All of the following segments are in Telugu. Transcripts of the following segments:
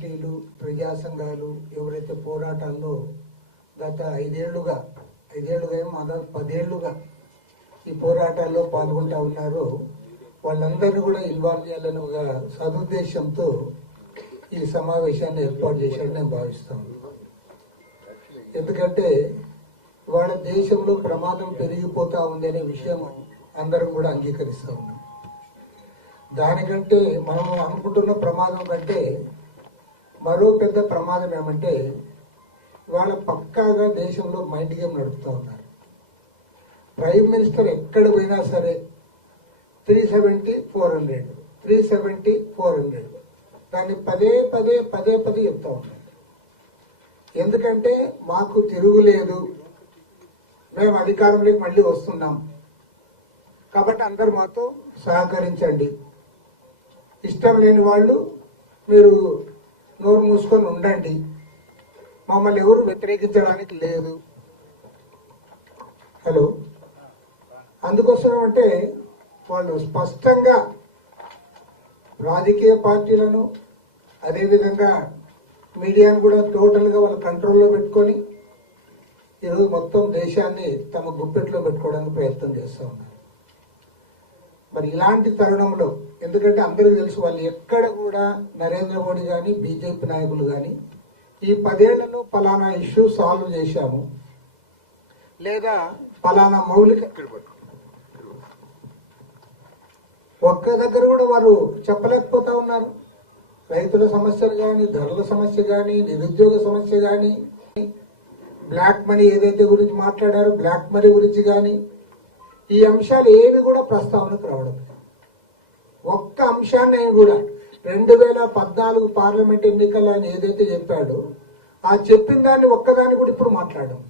పార్టీలు ప్రజా సంఘాలు ఎవరైతే పోరాటాల్లో గత ఐదేళ్ళుగా ఐదేళ్ళుగా ఏమో దాదాపు పదేళ్ళుగా ఈ పోరాటాల్లో పాల్గొంటా ఉన్నారో వాళ్ళందరినీ కూడా ఇన్వాల్వ్ చేయాలని ఒక సదుద్దేశంతో ఈ సమావేశాన్ని ఏర్పాటు చేశాడని నేను భావిస్తాను. ఎందుకంటే వాళ్ళ దేశంలో ప్రమాదం పెరిగిపోతా ఉంది అనే విషయం అందరం కూడా అంగీకరిస్తూ ఉన్నాం. దానికంటే మనం అనుకుంటున్న ప్రమాదం కంటే మరో పెద్ద ప్రమాదం ఏమంటే ఇవాళ పక్కాగా దేశంలో మైండ్ గేమ్ నడుపుతూ ఉన్నారు. ప్రైమ్ మినిస్టర్ ఎక్కడ పోయినా సరే three seventy four hundred three seventy four hundred. దాన్ని పదే పదే పదే పదే చెప్తా ఉన్నారు. ఎందుకంటే మాకు తిరుగులేదు. మేము అధికారంలోకి మళ్ళీ వస్తున్నాం. కాబట్టి అందరు మాతో సహకరించండి. ఇష్టం లేని వాళ్ళు మీరు నోరు మూసుకొని ఉండండి. మమ్మల్ని ఎవరు వ్యతిరేకించడానికి లేదు. హలో? అందుకోసం అంటే వాళ్ళు స్పష్టంగా రాజకీయ పార్టీలను అదేవిధంగా మీడియాను కూడా టోటల్గా వాళ్ళ కంట్రోల్లో పెట్టుకొని ఈరోజు మొత్తం దేశాన్ని తమ గుప్పెట్లో పెట్టుకోవడానికి ప్రయత్నం చేస్తూ ఉన్నారు. మరి ఇలాంటి తరుణంలో ఎందుకంటే అందరికీ తెలుసు వాళ్ళు ఎక్కడ కూడా నరేంద్ర మోడీ కానీ బీజేపీ నాయకులు కానీ ఈ పదేళ్ళను ఫలానా ఇష్యూ సాల్వ్ చేశాము లేదా ఫలానా మౌలిక ఒక్క దగ్గర కూడా వారు చెప్పలేకపోతా ఉన్నారు రైతుల సమస్యలు కానీ ధరల సమస్య కానీ నిరుద్యోగ సమస్య కానీ బ్లాక్ మనీ ఏదైతే గురించి మాట్లాడారో బ్లాక్ మనీ గురించి కానీ ఈ అంశాలు ఏవి కూడా ప్రస్తావనకు రావడం లేదు. ఒక్క అంశాన్ని కూడా రెండు వేల పద్నాలుగు పార్లమెంట్ ఎన్నికలు ఆయన ఏదైతే చెప్పాడో ఆ చెప్పిన దాన్ని ఒక్కదాన్ని కూడా ఇప్పుడు మాట్లాడడం.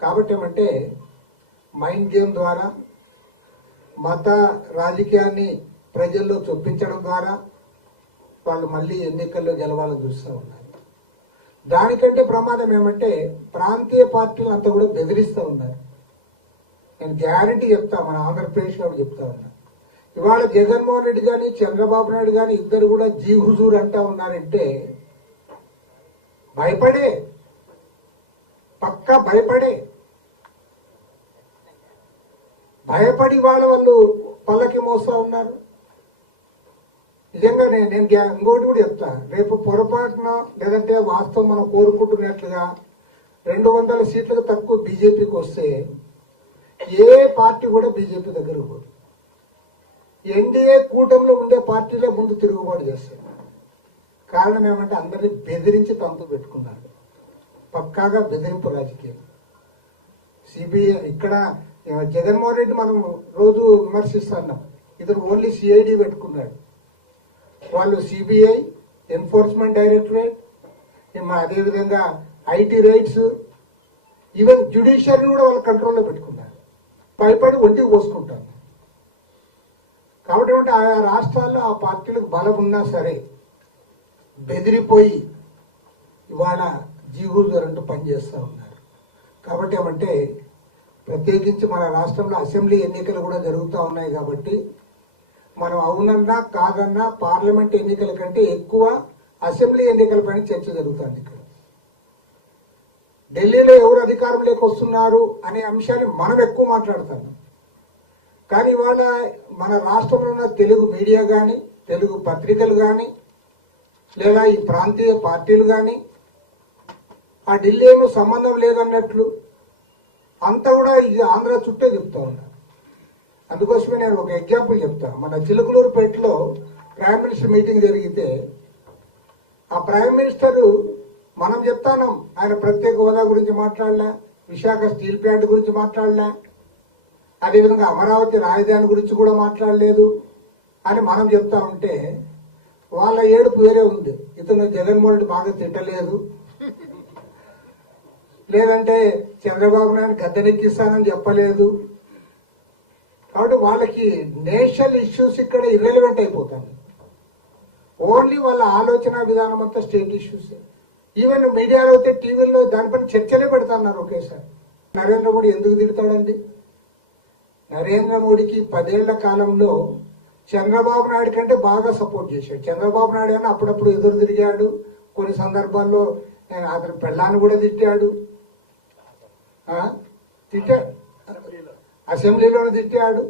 కాబట్టి ఏమంటే మైండ్ గేమ్ ద్వారా మత రాజకీయాన్ని ప్రజల్లో చొప్పించడం ద్వారా వాళ్ళు మళ్ళీ ఎన్నికల్లో గెలవాలని చూస్తూ ఉన్నారు. దానికంటే ప్రమాదం ఏమంటే ప్రాంతీయ పార్టీలు అంతా కూడా బెదిరిస్తూ ఉన్నారు. నేను గ్యారంటీ చెప్తా మన ఆంధ్రప్రదేశ్లో చెప్తా ఉన్నా. ఇవాళ జగన్మోహన్ రెడ్డి కానీ చంద్రబాబు నాయుడు కానీ ఇద్దరు కూడా జీ హుజూర్ అంటా ఉన్నారంటే భయపడే పక్కా భయపడే. భయపడి వాళ్ళ వాళ్ళు పల్లకి మోస్తా ఉన్నారు. నిజంగా నేను నేను గ్యా- ఇంకోటి కూడా చెప్తా. రేపు పొరపాటున లేదంటే వాస్తవం మనం కోరుకుంటున్నట్లుగా రెండు వందల సీట్లకు తక్కువ బీజేపీకి వస్తే ఏ పార్టీ కూడా బీజేపీ దగ్గరకు పోదు. ఎన్డీఏ కూటమిలో ఉండే పార్టీలే ముందు తిరుగుబాటు చేస్తారు. కారణం ఏమంటే అందరినీ బెదిరించి తమతో పెట్టుకున్నారు. పక్కాగా బెదిరింపు రాజకీయం సిబిఐ ఇక్కడ జగన్మోహన్ రెడ్డి మనం రోజు విమర్శిస్తున్నాం. ఇతను ఓన్లీ సిఐడి పెట్టుకున్నాడు. వాళ్ళు సిబిఐ ఎన్ఫోర్స్మెంట్ డైరెక్టరేట్ అదేవిధంగా ఐటీ రైట్స్ ఈవెన్ జ్యుడిషియరీ కూడా వాళ్ళ కంట్రోల్లో పెట్టుకున్నారు. భయపడి ఒంటికి పోసుకుంటారు. కాబట్టి ఏమంటే ఆయా రాష్ట్రాల్లో ఆ పార్టీలకు బలం ఉన్నా సరే బెదిరిపోయి ఇవాళ జీవూరు అంటూ పనిచేస్తూ ఉన్నారు. కాబట్టి ఏమంటే ప్రత్యేకించి మన రాష్ట్రంలో అసెంబ్లీ ఎన్నికలు కూడా జరుగుతూ ఉన్నాయి కాబట్టి మనం అవునన్నా కాదన్నా పార్లమెంట్ ఎన్నికల కంటే ఎక్కువ అసెంబ్లీ ఎన్నికల పైన చర్చ జరుగుతుంది ఇక్కడ. ఢిల్లీలో ఎవరు అధికారంలోకి వస్తున్నారు అనే అంశాన్ని మనం ఎక్కువ మాట్లాడుతున్నాం. కానీ ఇవాళ మన రాష్ట్రంలో ఉన్న తెలుగు మీడియా కానీ తెలుగు పత్రికలు కానీ లేదా ఈ ప్రాంతీయ పార్టీలు కానీ ఆ ఢిల్లీ ఏమో సంబంధం లేదన్నట్లు అంతా కూడా ఇది ఆంధ్ర చుట్టే చెప్తా ఉన్నారు అందుకోసమే నేను ఒక ఎగ్జాంపుల్ చెప్తా. మన చిలుకలూరుపేటలో ప్రైమ్ మినిస్టర్ మీటింగ్ జరిగితే ఆ ప్రైమ్ మినిస్టర్ మనం చెప్తాను ఆయన ప్రత్యేక హోదా గురించి మాట్లాడలే విశాఖ స్టీల్ ప్లాంట్ గురించి మాట్లాడలే అదేవిధంగా అమరావతి రాజధాని గురించి కూడా మాట్లాడలేదు అని మనం చెప్తా ఉంటే వాళ్ళ ఏడుపు వేరే ఉంది. ఇతను జగన్మోహన్ రెడ్డి బాగా తిట్టలేదు. లేదంటే చంద్రబాబు నాయుడు గద్దెనెక్కిస్తానని చెప్పలేదు. కాబట్టి వాళ్ళకి నేషనల్ ఇష్యూస్ ఇక్కడ ఇర్రెలవెంట్ అయిపోతాయి. ఓన్లీ వాళ్ళ ఆలోచన విధానం అంతా స్టేట్ ఇష్యూస్. ఈవెన్ మీడియాలో అయితే టీవీలో దానిపైన చర్చలే పెడుతున్నారు ఒకేసారి. నరేంద్ర మోడీ ఎందుకు తిడతాడండి? నరేంద్ర మోడీకి పదేళ్ళ కాలంలో చంద్రబాబు నాయుడు కంటే బాగా సపోర్ట్ చేశాడు. చంద్రబాబు నాయుడు అని అప్పుడప్పుడు ఎదురు తిరిగాడు? కొన్ని సందర్భాల్లో అతని పెళ్ళాన్ని కూడా తిట్టాడు. తిట్టా తిట్టాడు అసెంబ్లీలోనే తిట్టాడు.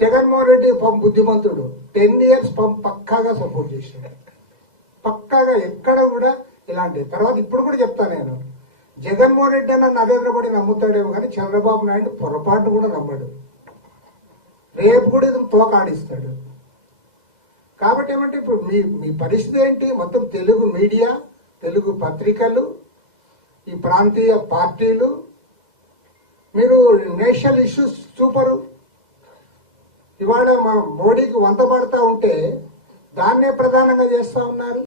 జగన్మోహన్ రెడ్డి పం బుద్ధిమంతుడు. టెన్ ఇయర్స్ పంప్ పక్కాగా సపోర్ట్ చేశాడు. పక్కాగా ఎక్కడ కూడా ఇలాంటి తర్వాత ఇప్పుడు కూడా చెప్తాను నేను. జగన్మోహన్ రెడ్డి అన్న నరేంద్ర మోడీ నమ్ముతాడేమో కానీ చంద్రబాబు నాయుడు పొరపాటు కూడా నమ్మడు. రేపు కూడా ఇతను తోకాడిస్తాడు కాబట్టి ఏమంటే ఇప్పుడు మీ మీ పరిస్థితి ఏంటి? మొత్తం తెలుగు మీడియా తెలుగు పత్రికలు ఈ ప్రాంతీయ పార్టీలు మీరు నేషనల్ ఇష్యూస్ చూపరు. ఇవాళ మా మోడీకి వంత పడతా ఉంటే దాన్నే ప్రధానంగా చేస్తూ ఉన్నారు.